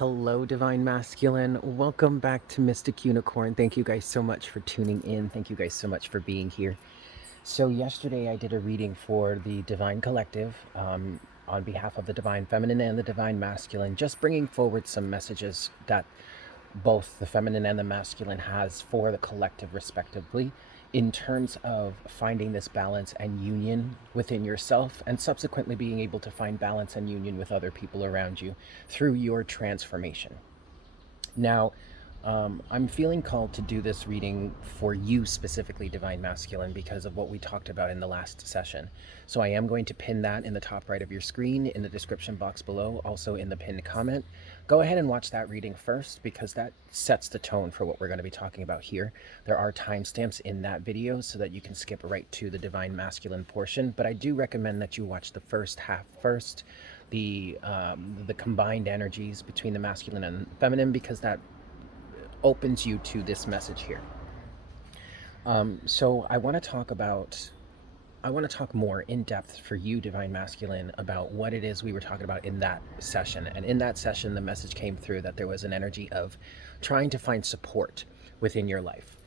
Hello, Divine Masculine. Welcome back to Mystic Unicorn. Thank you guys so much for tuning in. Thank you guys so much for being here. So, yesterday I did a reading for the Divine Collective on behalf of the Divine Feminine and the Divine Masculine, just bringing forward some messages that both the feminine and the masculine has for the collective respectively, in terms of finding this balance and union within yourself, and subsequently being able to find balance and union with other people around you through your transformation. Now, I'm feeling called to do this reading for you specifically, Divine Masculine, because of what we talked about in the last session. So I am going to pin that in the top right of your screen, in the description box below, also in the pinned comment. Go ahead and watch that reading first, because that sets the tone for what we're going to be talking about here. There are timestamps in that video so that you can skip right to the Divine Masculine portion, but I do recommend that you watch the first half first, the combined energies between the masculine and feminine, because that opens you to this message here. So I want to talk more in depth for you, Divine Masculine, about what it is we were talking about in that session. And in that session, the message came through that there was an energy of trying to find support within your life.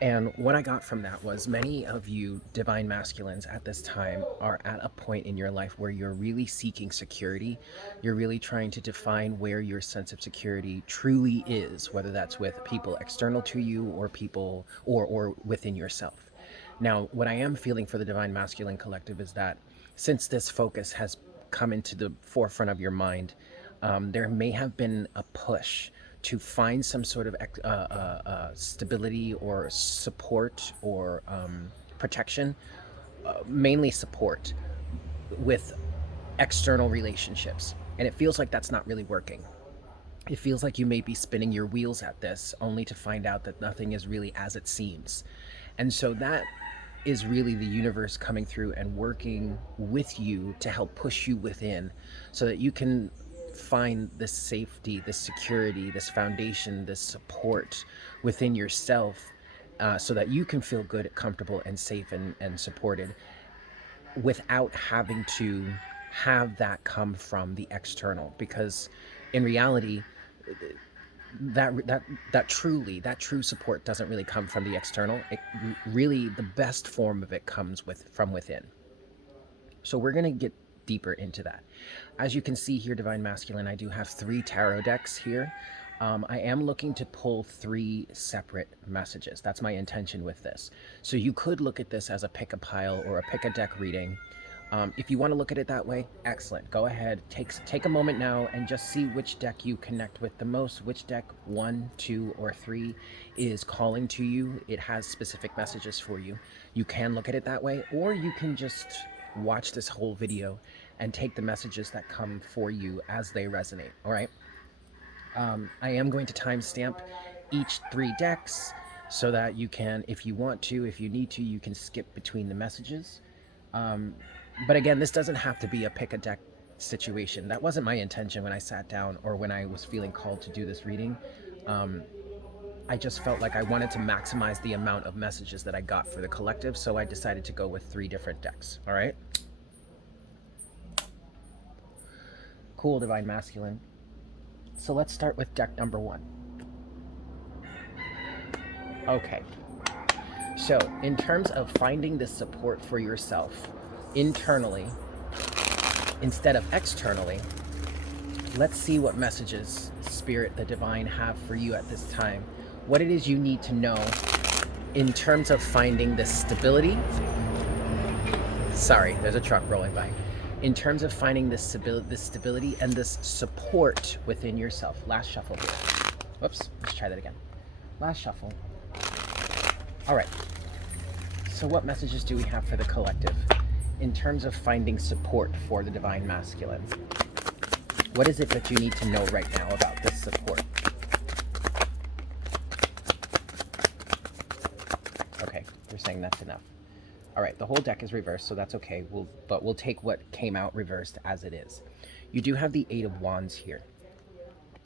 And what I got from that was many of you Divine Masculines at this time are at a point in your life where you're really seeking security. You're really trying to define where your sense of security truly is, whether that's with people external to you or people or within yourself. Now, what I am feeling for the Divine Masculine Collective is that since this focus has come into the forefront of your mind, there may have been a push to find some sort of stability or support or protection, mainly support with external relationships. And it feels like that's not really working. It feels like you may be spinning your wheels at this only to find out that nothing is really as it seems. And so that is really the universe coming through and working with you to help push you within so that you can find this safety, this security, this foundation, this support within yourself, so that you can feel good, comfortable, and safe and supported without having to have that come from the external. Because in reality, that true support doesn't really come from the external. It really, the best form of it comes from within. So we're going to get deeper into that. As you can see here, Divine Masculine, I do have 3 tarot decks here. I am looking to pull 3 separate messages. That's my intention with this. So you could look at this as a pick a pile or a pick a deck reading. If you want to look at it that way, excellent. Go ahead, take a moment now and just see which deck you connect with the most, which deck 1, 2, or 3 is calling to you. It has specific messages for you. You can look at it that way, or you can just watch this whole video and take the messages that come for you as they resonate. All right. I am going to timestamp each 3 decks so that you can, if you want to, if you need to, you can skip between the messages. But again, this doesn't have to be a pick a deck situation. That wasn't my intention when I sat down or when I was feeling called to do this reading. I just felt like I wanted to maximize the amount of messages that I got for the collective, so I decided to go with 3 different decks. All right. Cool, Divine Masculine. So let's start with deck number 1. Okay. So in terms of finding the support for yourself internally instead of externally, let's see what messages Spirit, the Divine, have for you at this time. What it is you need to know in terms of finding this stability. Sorry, there's a truck rolling by. In terms of finding this stability and this support within yourself. Last shuffle here. Whoops, let's try that again. Last shuffle. All right. So what messages do we have for the collective in terms of finding support for the Divine Masculine? What is it that you need to know right now about this support? Okay, you're saying that's enough. All right, the whole deck is reversed, so that's okay. But we'll take what came out reversed as it is. You do have the 8 of Wands here.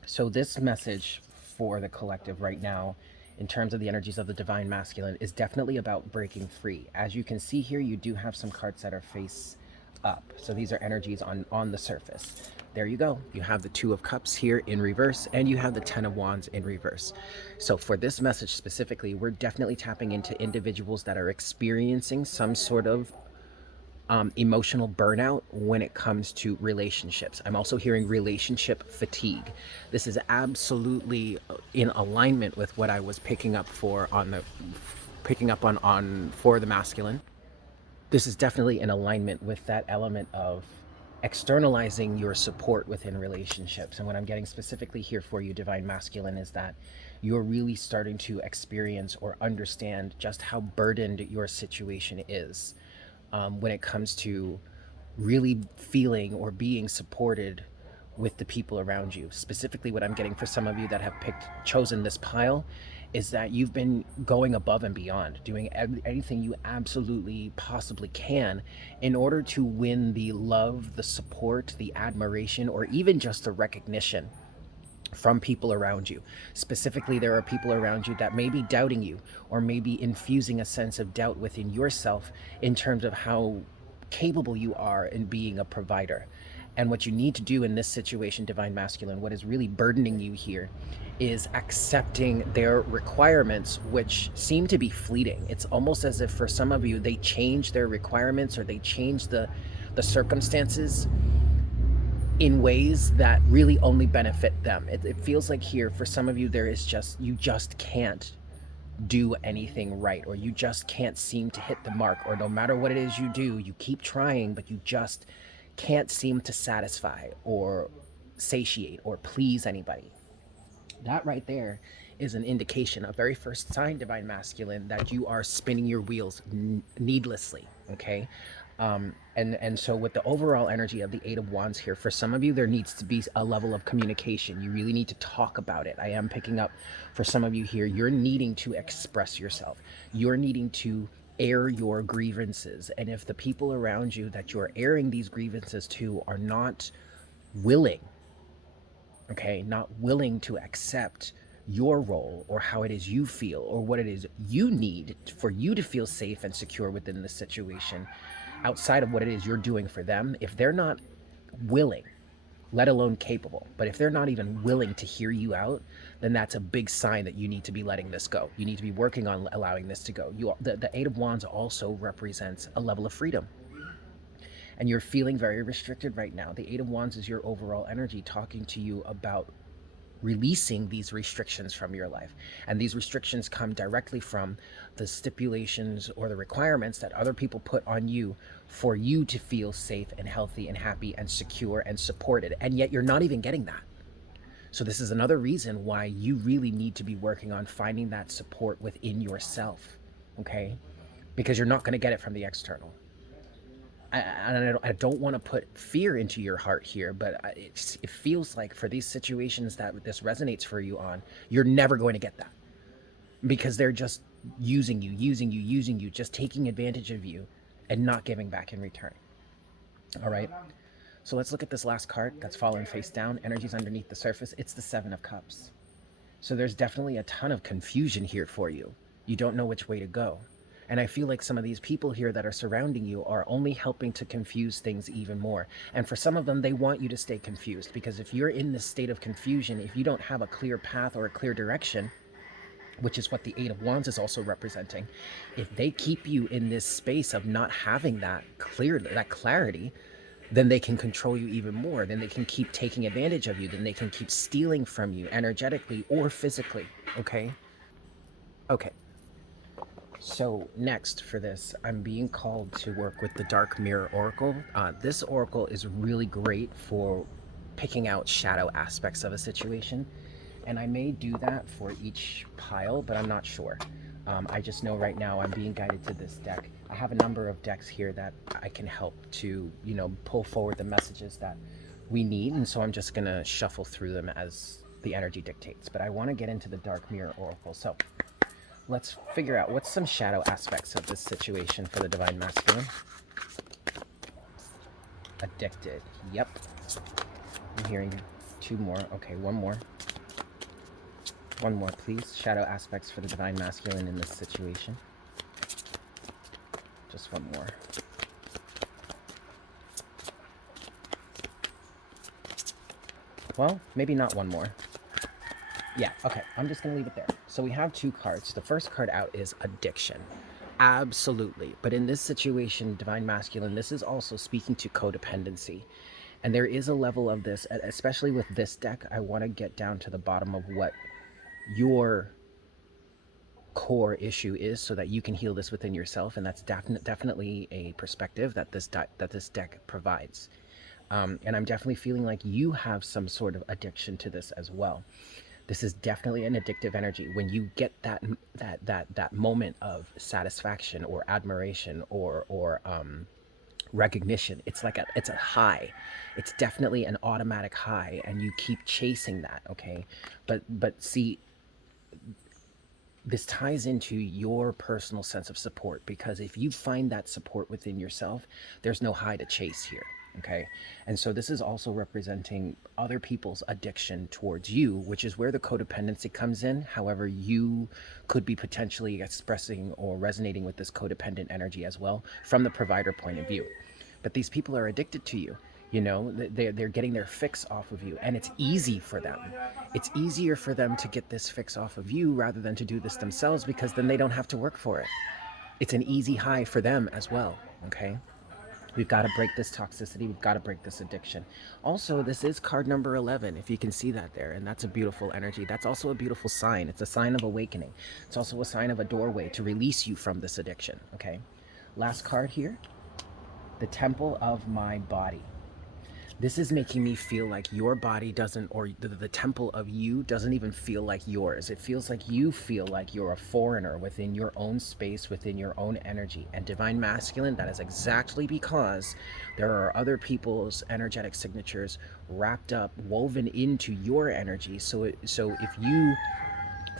So this message for the collective right now, in terms of the energies of the Divine Masculine, is definitely about breaking free. As you can see here, you do have some cards that are face up. So these are energies on the surface. there you go. You have the Two of Cups here in reverse, and you have the Ten of Wands in reverse. So for this message specifically, we're definitely tapping into individuals that are experiencing some sort of emotional burnout when it comes to relationships. I'm also hearing relationship fatigue. This is absolutely in alignment with what I was picking up on for the masculine. This is definitely in alignment with that element of externalizing your support within relationships. And what I'm getting specifically here for you, Divine Masculine, is that you're really starting to experience or understand just how burdened your situation is when it comes to really feeling or being supported with the people around you. Specifically, what I'm getting for some of you that have chosen this pile is that you've been going above and beyond, doing anything you absolutely possibly can in order to win the love, the support, the admiration, or even just the recognition from people around you. Specifically, there are people around you that may be doubting you or maybe infusing a sense of doubt within yourself in terms of how capable you are in being a provider. And what you need to do in this situation, Divine Masculine, what is really burdening you here is accepting their requirements, which seem to be fleeting. It's almost as if for some of you, they change their requirements or they change the circumstances in ways that really only benefit them. It feels like here for some of you there is just, you just can't do anything right, or you just can't seem to hit the mark, or no matter what it is you do, you keep trying but you just can't seem to satisfy or satiate or please anybody. That right there is an indication, a very first sign, Divine Masculine, that you are spinning your wheels needlessly, okay? And so with the overall energy of the Eight of Wands here, for some of you, there needs to be a level of communication. You really need to talk about it. I am picking up for some of you here, you're needing to express yourself. You're needing to air your grievances. And if the people around you that you're airing these grievances to are not willing, okay, not willing to accept your role or how it is you feel or what it is you need for you to feel safe and secure within the situation, outside of what it is you're doing for them, if they're not willing, let alone capable, but if they're not even willing to hear you out, then that's a big sign that you need to be letting this go. You need to be working on allowing this to go. The Eight of Wands also represents a level of freedom, and you're feeling very restricted right now. The Eight of Wands is your overall energy talking to you about releasing these restrictions from your life. And these restrictions come directly from the stipulations or the requirements that other people put on you for you to feel safe and healthy and happy and secure and supported. And yet you're not even getting that. So this is another reason why you really need to be working on finding that support within yourself, okay? Because you're not going to get it from the external. I don't want to put fear into your heart here, but it feels like for these situations that this resonates for you on, you're never going to get that, because they're just using you, just taking advantage of you and not giving back in return. All right. So let's look at this last card that's fallen face down. Energy's underneath the surface. It's the Seven of Cups. So there's definitely a ton of confusion here for you. You don't know which way to go. And I feel like some of these people here that are surrounding you are only helping to confuse things even more. And for some of them, they want you to stay confused, because if you're in this state of confusion, if you don't have a clear path or a clear direction, which is what the Eight of Wands is also representing, if they keep you in this space of not having that clarity, then they can control you even more. Then they can keep taking advantage of you. Then they can keep stealing from you energetically or physically. Okay? Okay. So next for this, I'm being called to work with the Dark Mirror Oracle. This oracle is really great for picking out shadow aspects of a situation. And I may do that for each pile, but I'm not sure. I just know right now I'm being guided to this deck. I have a number of decks here that I can help to, pull forward the messages that we need. And so I'm just going to shuffle through them as the energy dictates. But I want to get into the Dark Mirror Oracle. So let's figure out what's some shadow aspects of this situation for the Divine Masculine. Addicted. Yep. I'm hearing two more. Okay, one more. One more, please. Shadow aspects for the Divine Masculine in this situation. Just one more. Well, maybe not one more. Yeah, okay, I'm just gonna leave it there. So we have two cards. The first card out is addiction. Absolutely. But in this situation, Divine Masculine, this is also speaking to codependency. And there is a level of this, especially with this deck. I want to get down to the bottom of what your core issue is so that you can heal this within yourself. And that's definitely a perspective that this deck provides. And I'm definitely feeling like you have some sort of addiction to this as well. This is definitely an addictive energy. When you get that moment of satisfaction or admiration or recognition, it's like it's a high. It's definitely an automatic high, and you keep chasing that. Okay, but see, this ties into your personal sense of support, because if you find that support within yourself, there's no high to chase here. Okay, and so this is also representing other people's addiction towards you, which is where the codependency comes in. However, you could be potentially expressing or resonating with this codependent energy as well from the provider point of view. But these people are addicted to you. You know, they're getting their fix off of you, and it's easy for them. It's easier for them to get this fix off of you rather than to do this themselves, because then they don't have to work for it. It's an easy high for them as well. Okay, we've got to break this toxicity. We've got to break this addiction. Also, this is card number 11, if you can see that there, and that's a beautiful energy. That's also a beautiful sign. It's a sign of awakening. It's also a sign of a doorway to release you from this addiction. Okay, last card here, the Temple of My Body. This is making me feel like your body doesn't, or the temple of you doesn't even feel like yours. It feels like you feel like you're a foreigner within your own space, within your own energy. And Divine Masculine, that is exactly because there are other people's energetic signatures wrapped up, woven into your energy. So if you,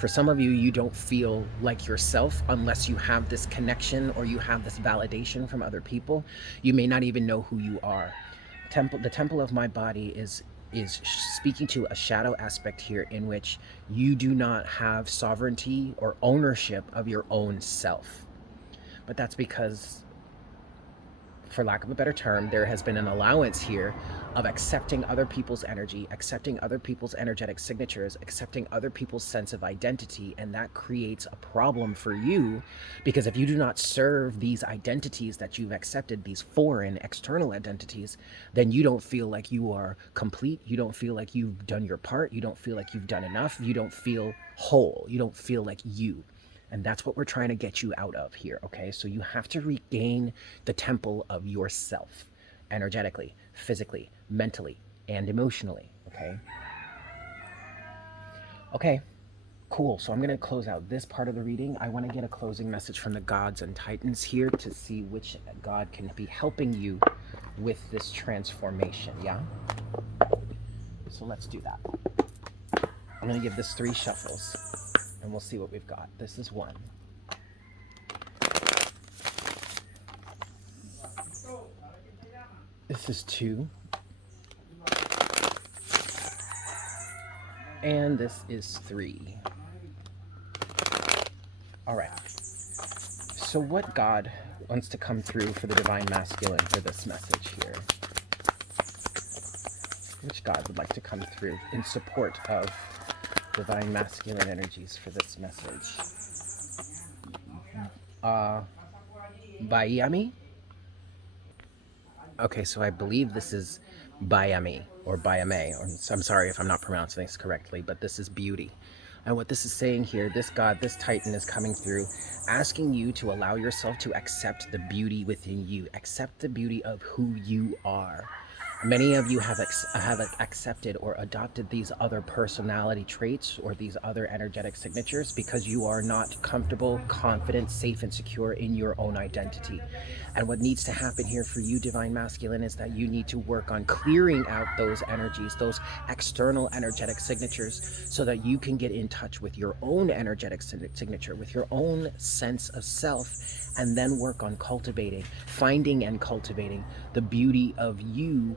for some of you, you don't feel like yourself unless you have this connection or you have this validation from other people. You may not even know who you are. The Temple of My Body is speaking to a shadow aspect here, in which you do not have sovereignty or ownership of your own self. But that's because, for lack of a better term, there has been an allowance here of accepting other people's energy, accepting other people's energetic signatures, accepting other people's sense of identity, and that creates a problem for you, because if you do not serve these identities that you've accepted, these foreign external identities, then you don't feel like you are complete, you don't feel like you've done your part, you don't feel like you've done enough, you don't feel whole, you don't feel like you. And that's what we're trying to get you out of here, okay? So you have to regain the temple of yourself, energetically, physically, mentally, and emotionally, okay? Okay, cool. So I'm going to close out this part of the reading. I want to get a closing message from the gods and titans here to see which god can be helping you with this transformation, yeah? So let's do that. I'm going to give this 3 shuffles, and we'll see what we've got. This is 1. This is 2. And this is 3. All right. So what god wants to come through for the Divine Masculine for this message here? Which god would like to come through in support of Divine Masculine energies for this message? Bayami? Okay, so I believe this is Bayami or Bayame. Or, I'm sorry if I'm not pronouncing this correctly, but this is beauty. And what this is saying here, this god, this titan is coming through, asking you to allow yourself to accept the beauty within you. Accept the beauty of who you are. Many of you have accepted or adopted these other personality traits or these other energetic signatures because you are not comfortable, confident, safe, and secure in your own identity. And what needs to happen here for you, Divine Masculine, is that you need to work on clearing out those energies, those external energetic signatures, so that you can get in touch with your own energetic signature, with your own sense of self, and then work on cultivating, finding and cultivating the beauty of you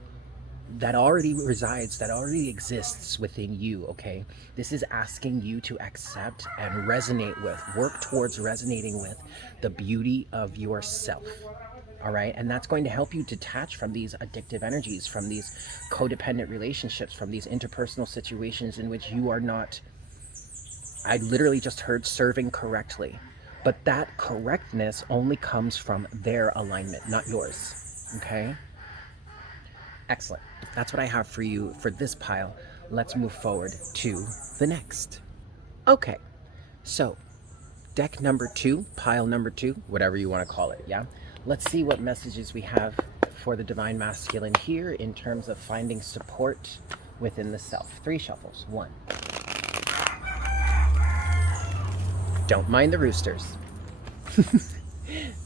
that already resides, that already exists within you, okay? This is asking you to accept and resonate with, work towards resonating with the beauty of yourself. All right. And that's going to help you detach from these addictive energies, from these codependent relationships, from these interpersonal situations in which you are not, I literally just heard serving correctly. But that correctness only comes from their alignment, not yours. Okay. Excellent. That's what I have for you for this pile. Let's move forward to the next. Okay. So, deck number 2, pile number 2, whatever you want to call it, yeah? Let's see what messages we have for the Divine Masculine here in terms of finding support within the self. 3 shuffles. 1. Don't mind the roosters.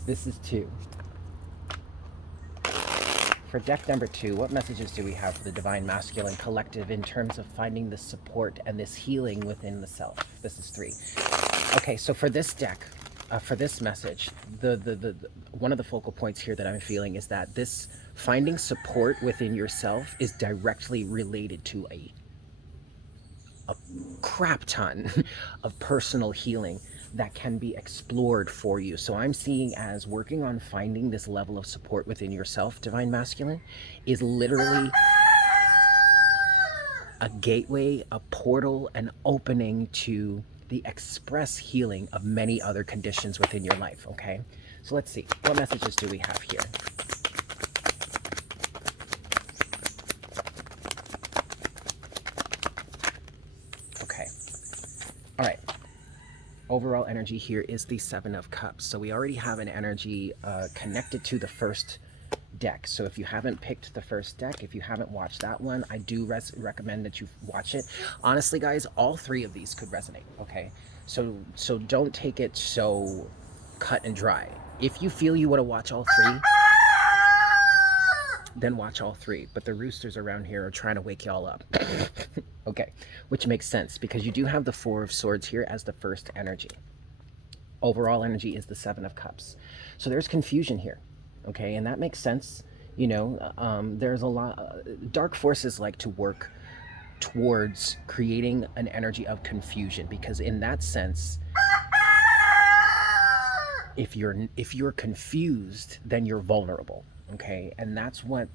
This is 2. For deck number 2, what messages do we have for the Divine Masculine Collective in terms of finding this support and this healing within the self? This is 3. Okay, so for this deck, for this message, the one of the focal points here that I'm feeling is that this finding support within yourself is directly related to a crap ton of personal healing that can be explored for you. So I'm seeing as working on finding this level of support within yourself, Divine Masculine, is literally a gateway, a portal, an opening to the express healing of many other conditions within your life, okay? So let's see, what messages do we have here? Okay, all right. Overall energy here is the 7 of Cups. So we already have an energy connected to the first deck. So if you haven't picked the first deck, if you haven't watched that one, I do recommend that you watch it. Honestly, guys, all 3 of these could resonate, okay? So don't take it so cut and dry. If you feel you want to watch all 3, then watch all 3. But the roosters around here are trying to wake y'all up. Okay, which makes sense because you do have the 4 of Swords here as the first energy. Overall energy is the 7 of Cups. So there's confusion here, okay? And that makes sense. You know, there's a lot, dark forces like to work towards creating an energy of confusion because in that sense, if you're confused, then you're vulnerable, okay? And that's what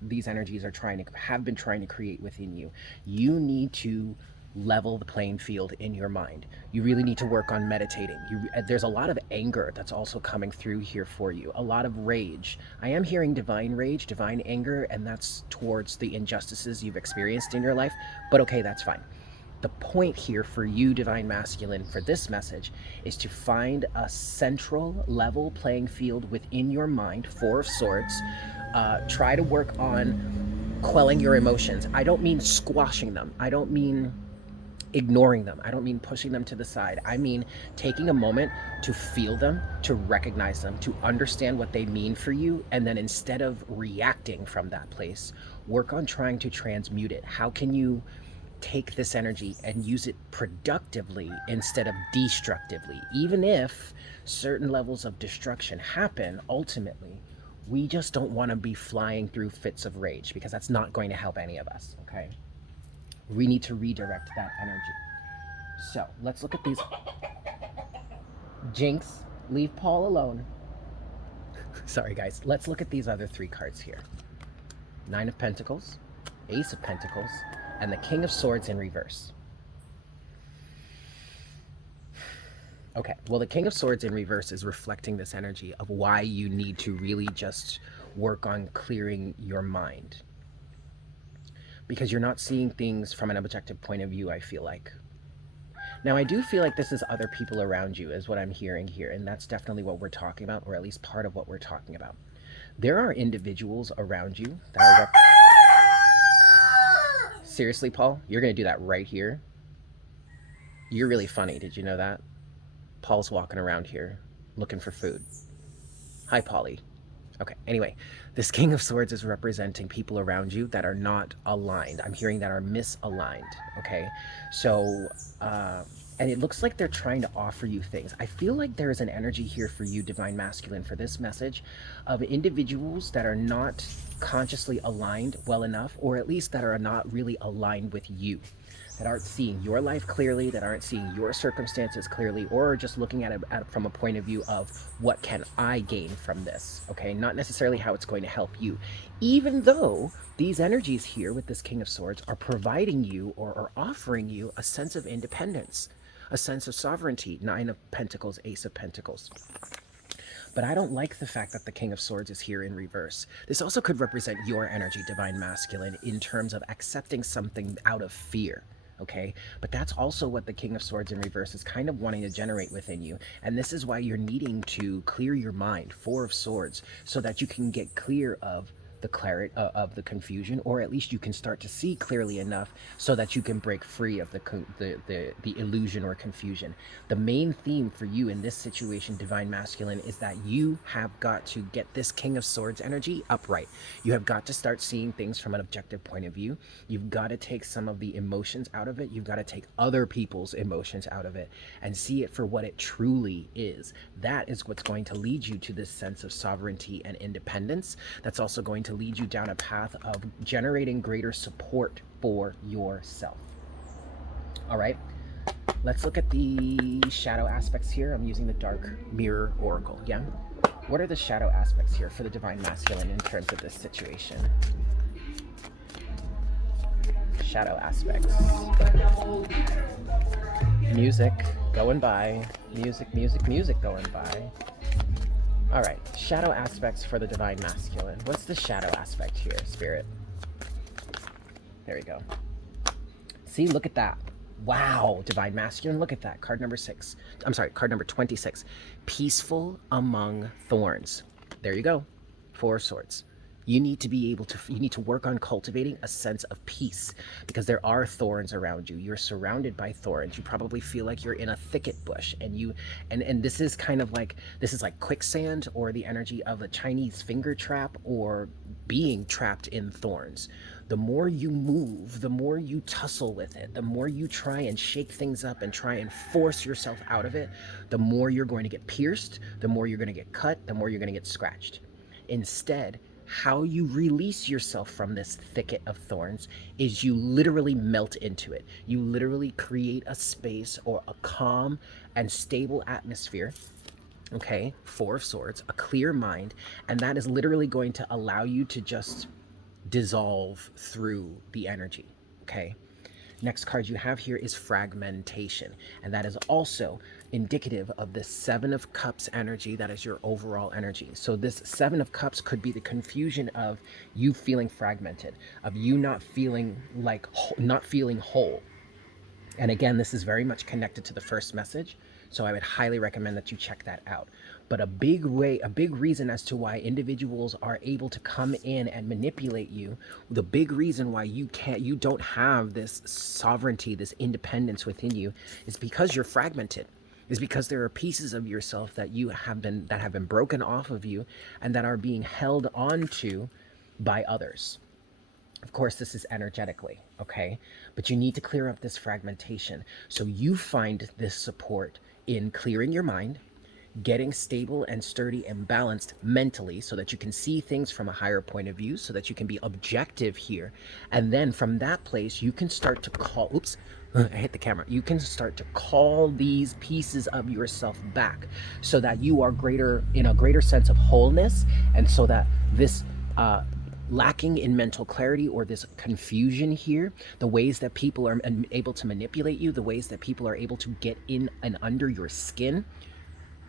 these energies are have been trying to create within you. You need to level the playing field in your mind. You really need to work on meditating. There's a lot of anger that's also coming through here for you. A lot of rage. I am hearing divine rage, divine anger, and that's towards the injustices you've experienced in your life. But okay, that's fine. The point here for you, Divine Masculine, for this message is to find a central level playing field within your mind, 4 of Swords. Try to work on quelling your emotions. I don't mean squashing them. I don't mean ignoring them. I don't mean pushing them to the side. I mean taking a moment to feel them, to recognize them, to understand what they mean for you, and then instead of reacting from that place, work on trying to transmute it. How can you take this energy and use it productively instead of destructively? Even if certain levels of destruction happen, ultimately, we just don't want to be flying through fits of rage because that's not going to help any of us, okay? We need to redirect that energy. So let's look at these. Jinx, leave Paul alone. Sorry, guys. Let's look at these other 3 cards here. 9 of Pentacles, Ace of Pentacles, and the King of Swords in reverse. Okay, well, the King of Swords in reverse is reflecting this energy of why you need to really just work on clearing your mind. Because you're not seeing things from an objective point of view, I feel like. Now, I do feel like this is other people around you, is what I'm hearing here, and that's definitely what we're talking about, or at least part of what we're talking about. There are individuals around you that are... Seriously, Paul? You're going to do that right here? You're really funny. Did you know that? Paul's walking around here looking for food. Hi, Polly. Okay, anyway, this King of Swords is representing people around you that are not aligned. I'm hearing that are misaligned, okay? So, and it looks like they're trying to offer you things. I feel like there is an energy here for you, Divine Masculine, for this message of individuals that are not consciously aligned well enough, or at least that are not really aligned with you. that aren't seeing your life clearly, that aren't seeing your circumstances clearly, or just looking at it from a point of view of what can I gain from this, okay? Not necessarily how it's going to help you. Even though these energies here with this King of Swords are providing you or offering you a sense of independence, a sense of sovereignty. Nine of Pentacles, Ace of Pentacles. But I don't like the fact that the King of Swords is here in reverse. This also could represent your energy, Divine Masculine, in terms of accepting something out of fear. Okay, but that's also what the King of Swords in reverse is kind of wanting to generate within you. And this is why you're needing to clear your mind, Four of Swords, so that you can get clear of the clarity of the confusion, or at least you can start to see clearly enough so that you can break free of the illusion or confusion. The main theme for you in this situation, Divine Masculine, is that you have got to get this King of Swords energy upright. You have got to start seeing things from an objective point of view. You've got to take some of the emotions out of it. You've got to take other people's emotions out of it and see it for what it truly is. That is what's going to lead you to this sense of sovereignty and independence. That's also going to lead you down a path of generating greater support for yourself. All right, let's look at the shadow aspects here. I'm using the Dark Mirror Oracle. Yeah, what are the shadow aspects here for the Divine Masculine in terms of this situation? Shadow aspects. Music going by. Music, music, music going by. All right, shadow aspects for the Divine Masculine. What's the shadow aspect here, Spirit? There we go. See, look at that. Wow, Divine Masculine, look at that. Card number 6. I'm sorry, card number 26. Peaceful among thorns. There you go. Four of Swords. You need to be able to, you need to work on cultivating a sense of peace because there are thorns around you. You're surrounded by thorns. You probably feel like you're in a thicket bush and this is kind of like, this is like quicksand or the energy of a Chinese finger trap or being trapped in thorns. The more you move, the more you tussle with it, the more you try and shake things up and try and force yourself out of it, the more you're going to get pierced, the more you're going to get cut, the more you're going to get scratched. Instead, how you release yourself from this thicket of thorns is you literally melt into it. You literally create a space or a calm and stable atmosphere. Okay, Four of Swords, a clear mind, and that is literally going to allow you to just dissolve through the energy. Okay. Next card you have here is fragmentation, and that is also indicative of the Seven of Cups energy. That is your overall energy. So this Seven of Cups could be the confusion of you feeling fragmented, of you not feeling whole. And again, this is very much connected to the first message, so I would highly recommend that you check that out. But a big reason as to why individuals are able to come in and manipulate you, the big reason why you don't have this sovereignty, this independence within you, is because you're fragmented. Is because there are pieces of yourself that have been broken off of you and that are being held onto by others. Of course, this is energetically, okay? But you need to clear up this fragmentation. So you find this support in clearing your mind, getting stable and sturdy and balanced mentally so that you can see things from a higher point of view, so that you can be objective here. And then from that place, you can start to call, oops, I hit the camera. You can start to call these pieces of yourself back so that you are in a greater sense of wholeness, and so that this, lacking in mental clarity or this confusion here, the ways that people are able to manipulate you, the ways that people are able to get in and under your skin,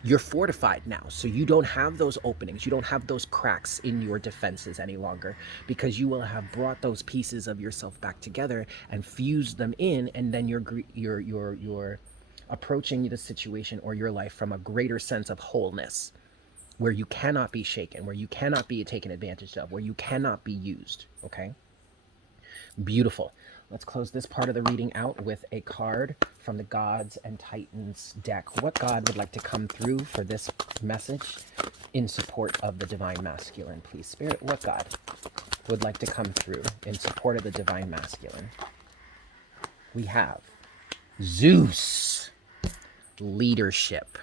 you're fortified now. So you don't have those openings, you don't have those cracks in your defenses any longer, because you will have brought those pieces of yourself back together and fused them in, and then you're approaching the situation or your life from a greater sense of wholeness, where you cannot be shaken, where you cannot be taken advantage of, where you cannot be used, okay? Beautiful. Let's close this part of the reading out with a card from the Gods and Titans deck. What God would like to come through for this message in support of the Divine Masculine, please? Spirit, what God would like to come through in support of the Divine Masculine? We have Zeus, leadership.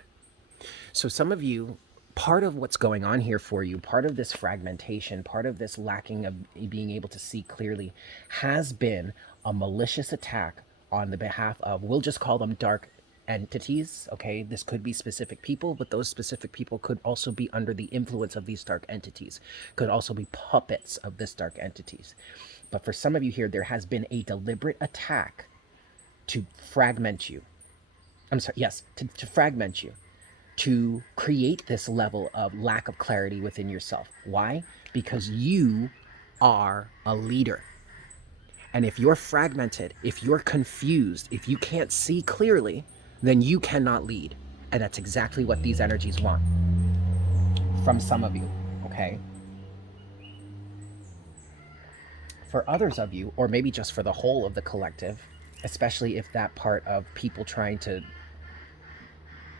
So some of you, part of what's going on here for you, part of this fragmentation, part of this lacking of being able to see clearly, has been a malicious attack on the behalf of, we'll just call them dark entities, okay? This could be specific people, but those specific people could also be under the influence of these dark entities, could also be puppets of this dark entities. But for some of you here, there has been a deliberate attack to fragment you. I'm sorry, yes, to fragment you, to create this level of lack of clarity within yourself. Why? Because you are a leader. And if you're fragmented, if you're confused, if you can't see clearly, then you cannot lead. And that's exactly what these energies want from some of you, okay? For others of you, or maybe just for the whole of the collective, especially if that part of people trying to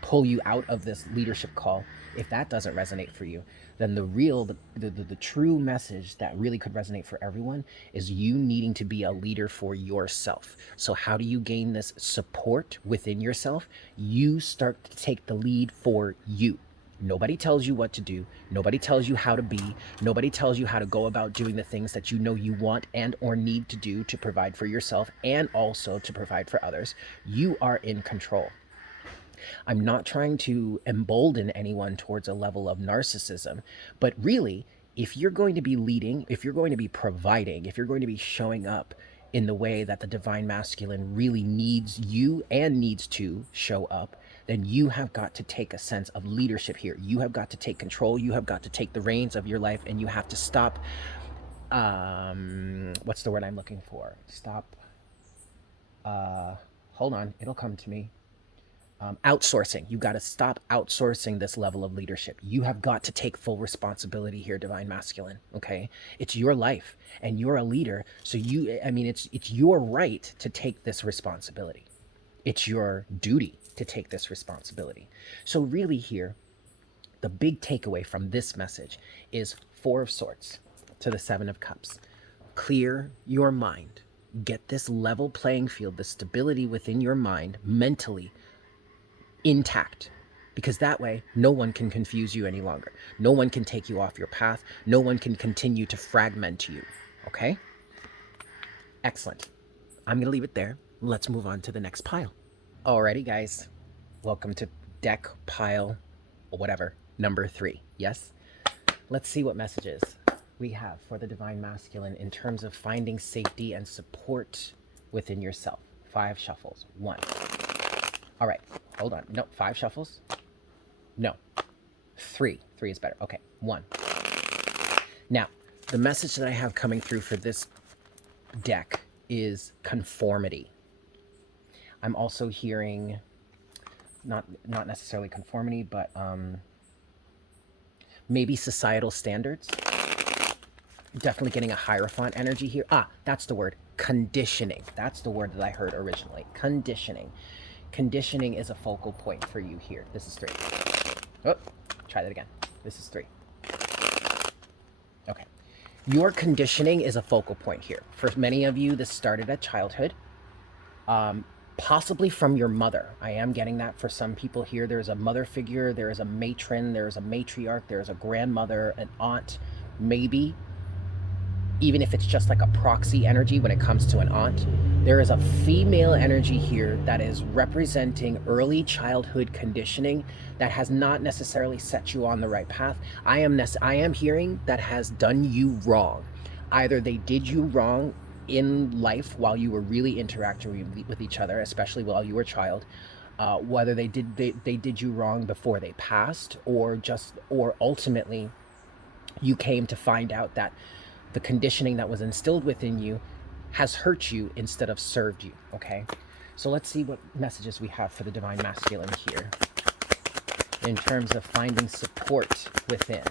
pull you out of this leadership call, if that doesn't resonate for you, then the true message that really could resonate for everyone is you needing to be a leader for yourself. So how do you gain this support within yourself? You start to take the lead for you. Nobody tells you what to do. Nobody tells you how to be. Nobody tells you how to go about doing the things that you know you want and or need to do to provide for yourself and also to provide for others. You are in control. I'm not trying to embolden anyone towards a level of narcissism, but really, if you're going to be leading, if you're going to be providing, if you're going to be showing up in the way that the divine masculine really needs you and needs to show up, then you have got to take a sense of leadership here. You have got to take control. You have got to take the reins of your life, and you have to stop, what's the word I'm looking for? Stop, hold on, it'll come to me. Outsourcing. You've got to stop outsourcing this level of leadership. You have got to take full responsibility here, divine masculine. Okay, it's your life, and you're a leader. So it's your right to take this responsibility. It's your duty to take this responsibility. So really, here, the big takeaway from this message is Four of Swords to the Seven of Cups. Clear your mind. Get this level playing field, the stability within your mind mentally intact, because that way no one can confuse you any longer. No one can take you off your path. No one can continue to fragment you. Okay? Excellent. I'm going to leave it there. Let's move on to the next pile. Alrighty, guys. Welcome to deck pile, or whatever, number 3. Yes? Let's see what messages we have for the divine masculine in terms of finding safety and support within yourself. 5 shuffles. 1. All right, hold on. No, 5 shuffles? No. 3. 3 is better. Okay, 1. Now, the message that I have coming through for this deck is conformity. I'm also hearing, not necessarily conformity, but maybe societal standards. Definitely getting a Hierophant energy here. That's the word. Conditioning. That's the word that I heard originally. Conditioning. Conditioning is a focal point for you here. This is 3. Oh, try that again. This is 3. Okay. Your conditioning is a focal point here. For many of you, this started at childhood, possibly from your mother. I am getting that for some people here. There's a mother figure, there is a matron, there is a matriarch, there is a grandmother, an aunt, maybe. Even if it's just like a proxy energy when it comes to an aunt, there is a female energy here that is representing early childhood conditioning that has not necessarily set you on the right path. I am hearing that has done you wrong. Either they did you wrong in life while you were really interacting with each other, especially while you were a child, whether they did you wrong before they passed, or ultimately you came to find out that the conditioning that was instilled within you has hurt you instead of served you, okay? So let's see what messages we have for the divine masculine here in terms of finding support within.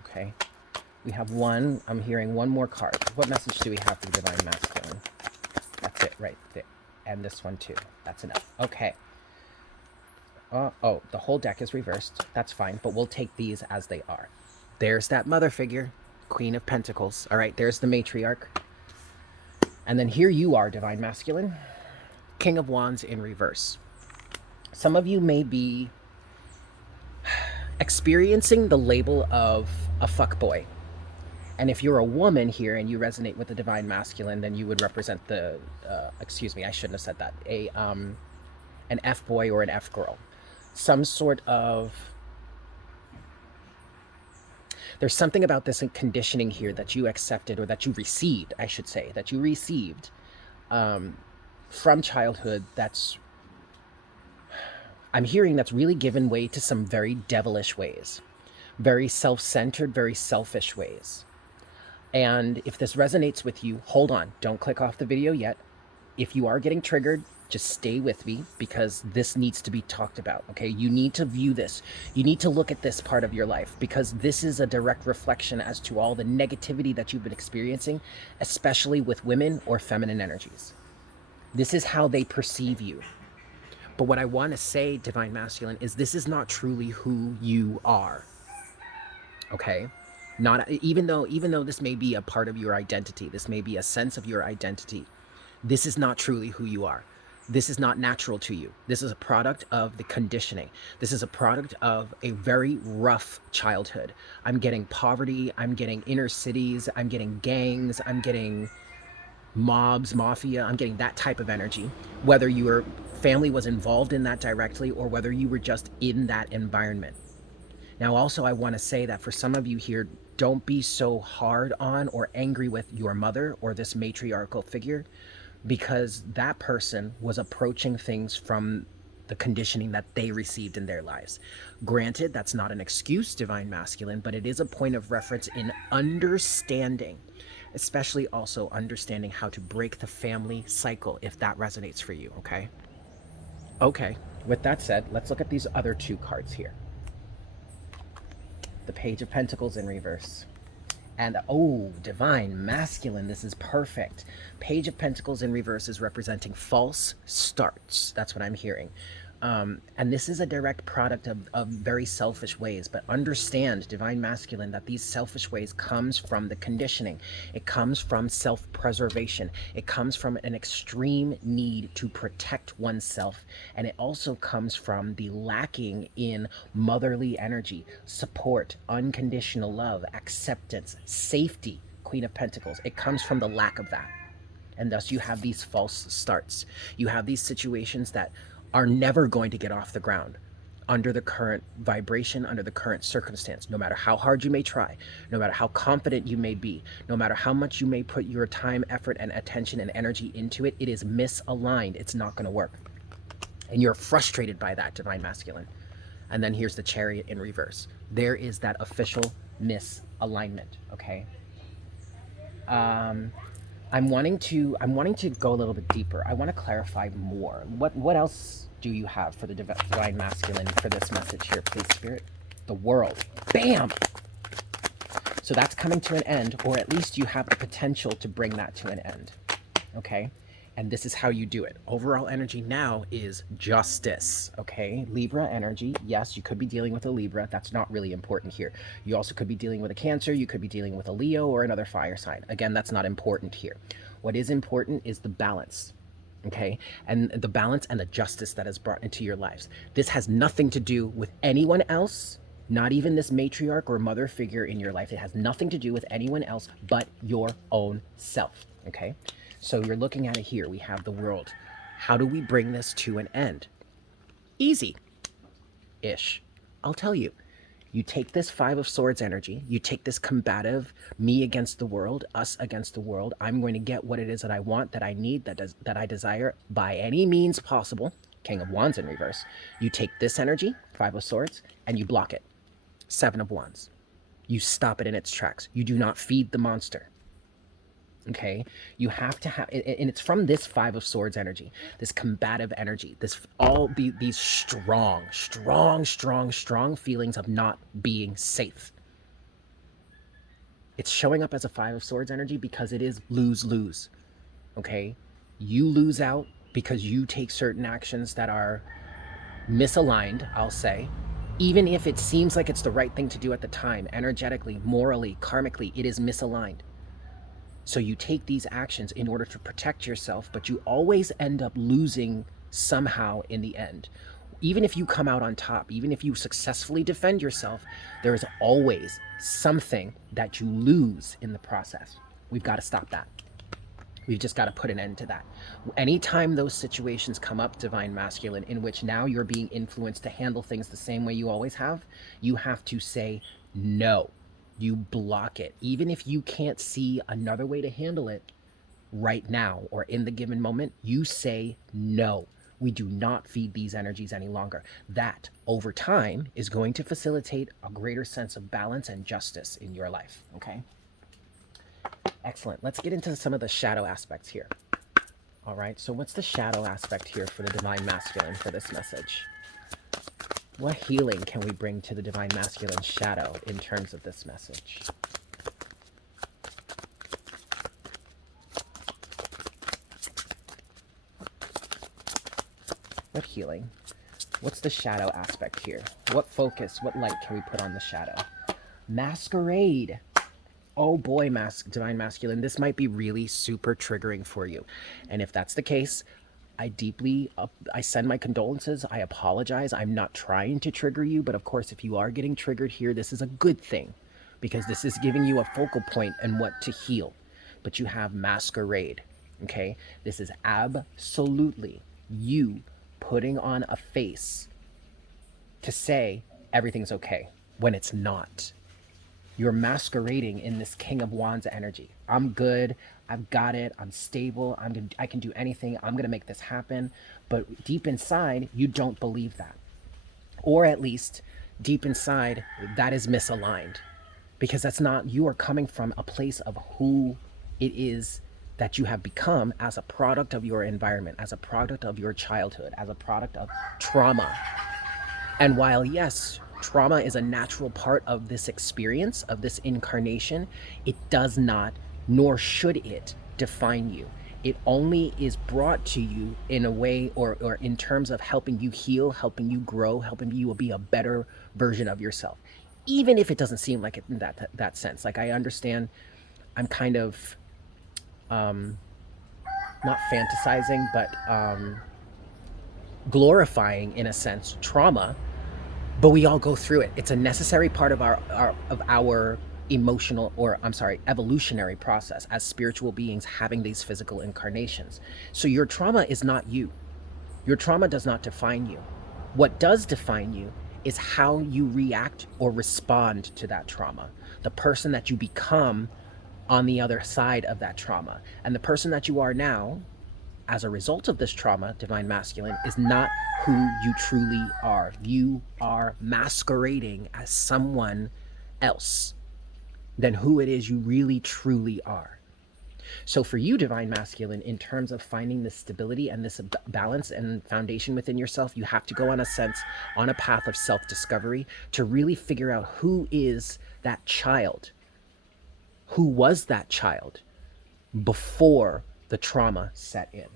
Okay, we have 1. I'm hearing 1 more card. What message do we have for the divine masculine? That's it right there. And this one too. That's enough. Okay. Oh, the whole deck is reversed. That's fine, but we'll take these as they are. There's that mother figure, Queen of Pentacles. All right, there's the matriarch. And then here you are, divine masculine, King of Wands in reverse. Some of you may be experiencing the label of a fuckboy. And if you're a woman here and you resonate with the divine masculine, then you would represent the, excuse me, I shouldn't have said that, an F boy or an F girl. Some sort of, there's something about this conditioning here that you accepted, or that you received, I should say, that you received from childhood that's, I'm hearing that's really given way to some very devilish ways, very self-centered, very selfish ways. And if this resonates with you, hold on, don't click off the video yet. If you are getting triggered, just stay with me, because this needs to be talked about, okay? You need to view this. You need to look at this part of your life, because this is a direct reflection as to all the negativity that you've been experiencing, especially with women or feminine energies. This is how they perceive you. But what I want to say, divine masculine, is this is not truly who you are, okay? Not even though this may be a part of your identity, this may be a sense of your identity, this is not truly who you are. This is not natural to you. This is a product of the conditioning. This is a product of a very rough childhood. I'm getting poverty, I'm getting inner cities, I'm getting gangs, I'm getting mobs, mafia, I'm getting that type of energy. Whether your family was involved in that directly or whether you were just in that environment. Now, also, I want to say that for some of you here, don't be so hard on or angry with your mother or this matriarchal figure, because that person was approaching things from the conditioning that they received in their lives. Granted, that's not an excuse, divine masculine, but it is a point of reference in understanding, especially also understanding how to break the family cycle, if that resonates for you, okay? Okay, with that said, let's look at these other two cards here. The Page of Pentacles in reverse. And, oh, divine masculine, this is perfect. Page of Pentacles in reverse is representing false starts. That's what I'm hearing. And this is a direct product of very selfish ways. But understand, divine masculine, that these selfish ways comes from the conditioning. It comes from self-preservation. It comes from an extreme need to protect oneself. And it also comes from the lacking in motherly energy, support, unconditional love, acceptance, safety. Queen of Pentacles. It comes from the lack of that. And thus you have these false starts. You have these situations that are never going to get off the ground under the current vibration, under the current circumstance. No matter how hard you may try, no matter how confident you may be, no matter how much you may put your time, effort, and attention and energy into it, it is misaligned. It's not going to work. And you're frustrated by that, divine masculine. And then here's the Chariot in reverse. There is that official misalignment, okay? I'm wanting to go a little bit deeper. I want to clarify more. What else do you have for the divine masculine for this message here, please, Spirit? The World. Bam! So that's coming to an end, or at least you have the potential to bring that to an end. Okay? And this is how you do it. Overall energy now is justice, okay? Libra energy, yes, you could be dealing with a Libra. That's not really important here. You also could be dealing with a Cancer. You could be dealing with a Leo or another fire sign. Again, that's not important here. What is important is the balance, okay? And the balance and the justice that is brought into your lives. This has nothing to do with anyone else, not even this matriarch or mother figure in your life. It has nothing to do with anyone else but your own self, okay? So you're looking at it here. We have the World. How do we bring this to an end? Easy-ish. I'll tell you. You take this Five of Swords energy. You take this combative, me against the world, us against the world. I'm going to get what it is that I want, that I need, that I desire by any means possible. King of Wands in reverse. You take this energy, Five of Swords, and you block it. Seven of Wands. You stop it in its tracks. You do not feed the monster. Okay, you have to have, and it's from this Five of Swords energy, this combative energy, these strong feelings of not being safe. It's showing up as a Five of Swords energy because it is lose-lose. Okay, you lose out because you take certain actions that are misaligned, I'll say. Even if it seems like it's the right thing to do at the time, energetically, morally, karmically, it is misaligned. So you take these actions in order to protect yourself, but you always end up losing somehow in the end. Even if you come out on top, even if you successfully defend yourself, there is always something that you lose in the process. We've got to stop that. We've just got to put an end to that. Anytime those situations come up, Divine Masculine, in which now you're being influenced to handle things the same way you always have, you have to say no. You block it. Even if you can't see another way to handle it right now or in the given moment, you say no. We do not feed these energies any longer. That, over time, is going to facilitate a greater sense of balance and justice in your life, okay? Excellent. Let's get into some of the shadow aspects here. All right, so what's the shadow aspect here for the Divine Masculine for this message? What healing can we bring to the Divine Masculine shadow in terms of this message? What healing? What's the shadow aspect here? What focus, what light can we put on the shadow? Masquerade. Oh boy, Divine Masculine, this might be really super triggering for you. And if that's the case, I send my condolences. I apologize. I'm not trying to trigger you, but of course, if you are getting triggered here, this is a good thing because this is giving you a focal point and what to heal. But you have masquerade, okay? This is absolutely you putting on a face to say everything's okay when it's not. You're masquerading in this King of Wands energy. I'm good. I've got it. I'm stable. I can do anything. I'm going to make this happen. But deep inside, you don't believe that. Or at least deep inside, that is misaligned. Because that's not, you are coming from a place of who it is that you have become as a product of your environment, as a product of your childhood, as a product of trauma. And while, yes, trauma is a natural part of this experience, of this incarnation, it does not, nor should it, define you. It only is brought to you in a way or in terms of helping you heal, helping you grow, helping you be a better version of yourself. Even if it doesn't seem like it in that sense. Like, I understand I'm kind of not fantasizing, but glorifying, in a sense, trauma. But we all go through it. It's a necessary part of our emotional, or I'm sorry, evolutionary process as spiritual beings having these physical incarnations. So your trauma is not you. Your trauma does not define you. What does define you is how you react or respond to that trauma. The person that you become on the other side of that trauma. And the person that you are now, as a result of this trauma, Divine Masculine, is not who you truly are. You are masquerading as someone else than who it is you really truly are. So for you, Divine Masculine, in terms of finding this stability and this balance and foundation within yourself, you have to go on a path of self-discovery to really figure out who is that child. Who was that child before the trauma set in?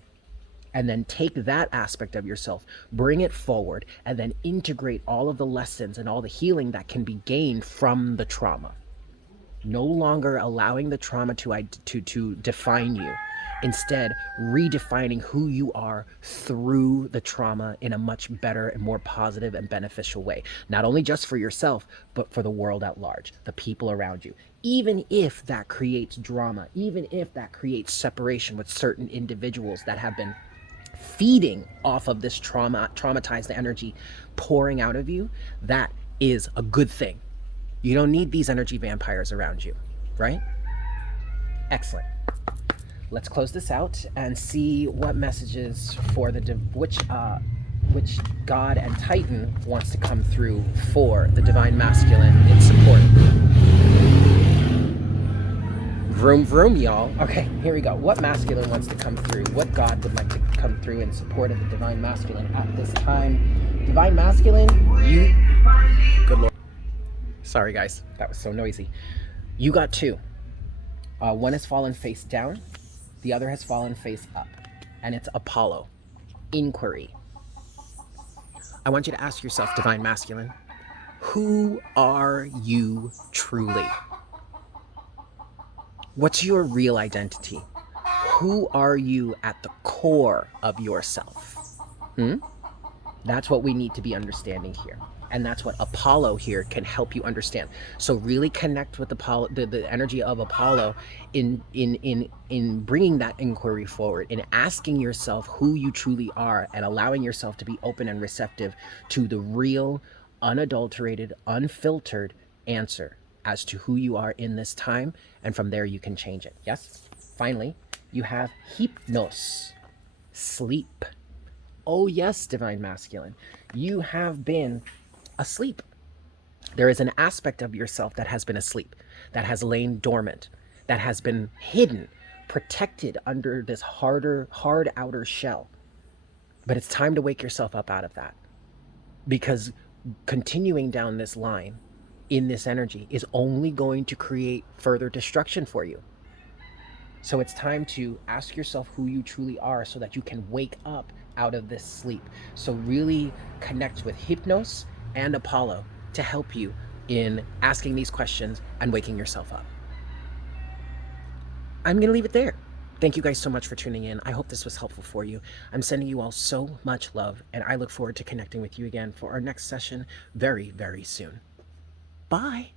And then take that aspect of yourself, bring it forward, and then integrate all of the lessons and all the healing that can be gained from the trauma. No longer allowing the trauma to define you. Instead, redefining who you are through the trauma in a much better and more positive and beneficial way. Not only just for yourself, but for the world at large, the people around you. Even if that creates drama, even if that creates separation with certain individuals that have been feeding off of this traumatized energy pouring out of you, that is a good thing. You don't need these energy vampires around you, right? Excellent. Let's close this out and see what messages for which God and Titan wants to come through for the Divine Masculine in support. Vroom, vroom, y'all. Okay, here we go. What masculine wants to come through? What God would like to come through in support of the Divine Masculine at this time? Divine Masculine, you... Good Lord. Sorry, guys. That was so noisy. You got two. One has fallen face down. The other has fallen face up. And it's Apollo. Inquiry. I want you to ask yourself, Divine Masculine, who are you truly? What's your real identity? Who are you at the core of yourself? That's what we need to be understanding here. And that's what Apollo here can help you understand. So really connect with Apollo, the energy of Apollo in bringing that inquiry forward, in asking yourself who you truly are and allowing yourself to be open and receptive to the real, unadulterated, unfiltered answer as to who you are in this time. And from there you can change it. Yes? Finally, you have hypnos, sleep. Oh, yes, Divine Masculine. You have been asleep. There is an aspect of yourself that has been asleep, that has lain dormant, that has been hidden, protected under this hard outer shell. But it's time to wake yourself up out of that, because continuing down this line in this energy is only going to create further destruction for you. So it's time to ask yourself who you truly are so that you can wake up out of this sleep. So really connect with Hypnos and Apollo to help you in asking these questions and waking yourself up. I'm going to leave it there. Thank you guys so much for tuning in. I hope this was helpful for you. I'm sending you all so much love, and I look forward to connecting with you again for our next session very, very soon. Bye.